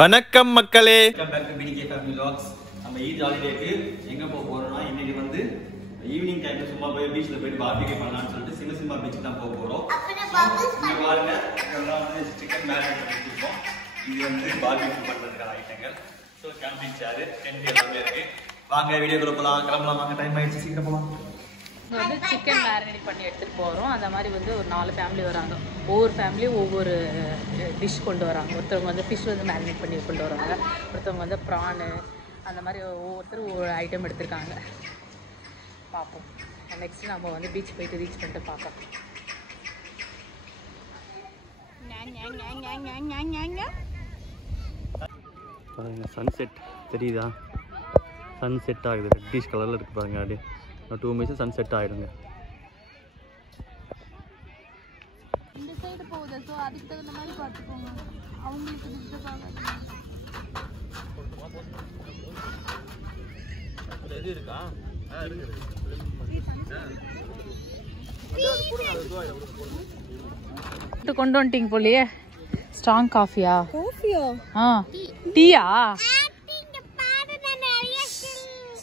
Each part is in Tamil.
வணக்கம் மக்களே, welcome back to BDK Family Vlogs. நம்ம ஈத் ஹாலிடேக்கு எங்க போக போறோம்னா இன்னைக்கு வந்து ஈவினிங் டைம்ல சும்மா போய் பீச்ல போய் பார்பிக்யூ பண்ணலாம்னு சொல்லிட்டு சிங்கசிம்மா பீச் தான் போக போறோம். இங்க பாருங்க, இதெல்லாம் வந்து சிக்கன் மேரினேட் பண்ணி வச்சிருக்கோம். இது வந்து பார்பிக்யூ பண்றதுக்கான ஐட்டங்கள். ஸோ கேம்பிங் சேர், டென்ட் எல்லாமே இருக்கு. வாங்க வீடியோக்குள்ள போலாம், கிளம்பலாம். வாங்க, டைம் ஆயிடுச்சு, சீக்கிரம் போலாம். வந்து சிக்கன் மேரினேட் பண்ணி எடுத்துகிட்டு போகிறோம். அந்த மாதிரி வந்து ஒரு 4 ஃபேமிலி வராங்க. ஒவ்வொரு ஃபேமிலியும் ஒவ்வொரு டிஷ் கொண்டு வராங்க. ஒருத்தவங்க வந்து ஃபிஷ் வந்து மேரினேட் பண்ணி கொண்டு வராங்க, ஒருத்தவங்க வந்து ப்ரானு, அந்த மாதிரி ஒவ்வொருத்தரும் ஒவ்வொரு ஐட்டம் எடுத்திருக்காங்க. பார்ப்போம். நெக்ஸ்ட்டு நம்ம வந்து பீச் போயிட்டு ரீச் பண்ணிட்டு பார்ப்போம். பாருங்க, சன்செட் தெரியுதா? சன்செட் ஆகுது, ரெட்டிஷ் கலரில் இருக்குது பாருங்க. அப்படியே 2 மினிட்ஸ் சன்செட் ஆகிடுங்க. இந்த சைடு போகுது, ஸோ அதுக்கு தகுந்த மாதிரி பார்த்துக்கோங்க. அவங்களுக்கு டிஸ்டர்ப் ஆகாது. எது இருக்கா? கொண்டு வந்துட்டீங்க போலியே. ஸ்ட்ராங் காஃபியா? காஃபியா? டீயா?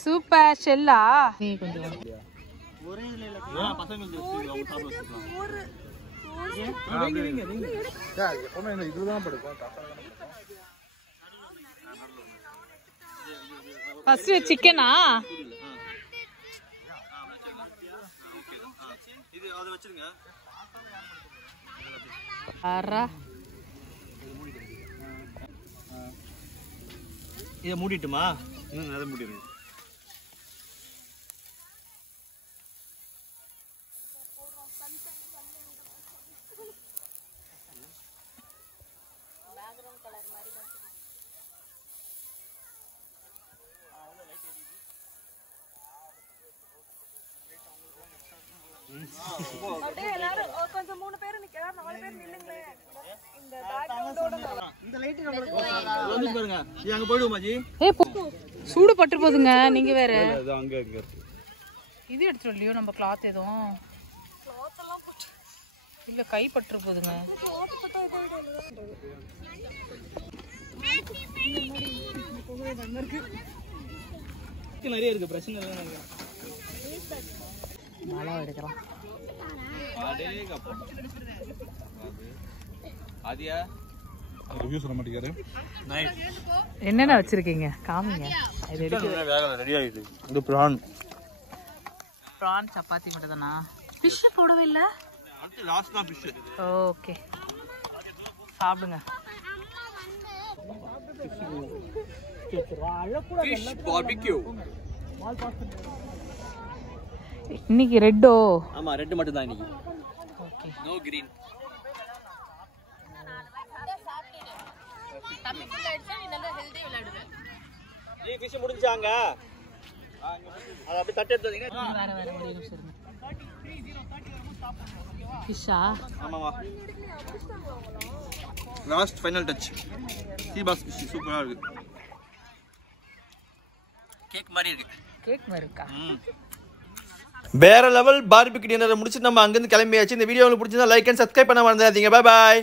சூப்பர். ஷெல்லா நீ கொஞ்சம் ஒரே இல்ல பசங்களுக்கு ஒரு ஃபர்ஸ்ட் சிக்கனா? இது அத வச்சிருங்க. அரா இத மூடிட்டுமா? இன்னும் அத மூடிடுங்க. அப்படியே எல்லாரும் கொஞ்சம் 3 பேர் நிக்கலாம், 4 பேர் நில்லுங்களே. இந்த பேக்ரவுண்டோட இந்த லைட் நம்மளுக்கு வந்து பாருங்க. இது அங்க போய்டுமா ஜி? சூடு பட்டு போகுதுங்க. நீங்க வேற அது அங்க இருக்கு. இது எடுத்துட்டு வரலையோ நம்ம கிளாத் எதுவும்? இல்ல கை பட்டு போகுதுங்க. நிறைய இருக்கு, பிரச்சனை இல்ல. மழை எடுக்கலாம். என்னென்ன வச்சிருக்கீங்க காமிங்க. ரெடி ஆயிடுது. இந்த பிரான் சப்பாத்தி மட்டும் தானா? ஃபிஷ் போடவே இல்ல. லாஸ்ட் தான் ஃபிஷ். ஓகே, சாப்பிடுங்க. Fish barbecue. இன்னைக்கு ரெட்டோ? ஆமா, ரெட் மட்டும் தான் இன்னைக்கு. Okay, no green. தம்பி ஃபுல் ஆயிடுச்சு, நீ நல்லா ஹெல்தியா விளையாடுவே. நீ ஃபிஷ் முடிஞ்சாங்க. அத அப்படியே தட்டி எடுத்துறீங்க. வேற வேற ஒரு நிமிஷம் இருங்க. ஃபிஷ்ஷா? ஆமாமா, லாஸ்ட் ஃபைனல் டச். சீ பாஸ் ஃபிஷ் சூப்பரா இருக்கு. கேக் மாதிரி இருக்கு. கேக் மாதிரி இருக்கா? வேற லெவல் பார்பிக்யூ டின்னர் முடிச்சு நம்ம அங்கிருந்து கிளம்பியாச்சு. இந்த வீடியோ உங்களுக்கு பிடிச்சிருந்தா லைக் அண்ட் சப்ஸ்கிரைப் பண்ண மறந்துடாதீங்க. Bye bye.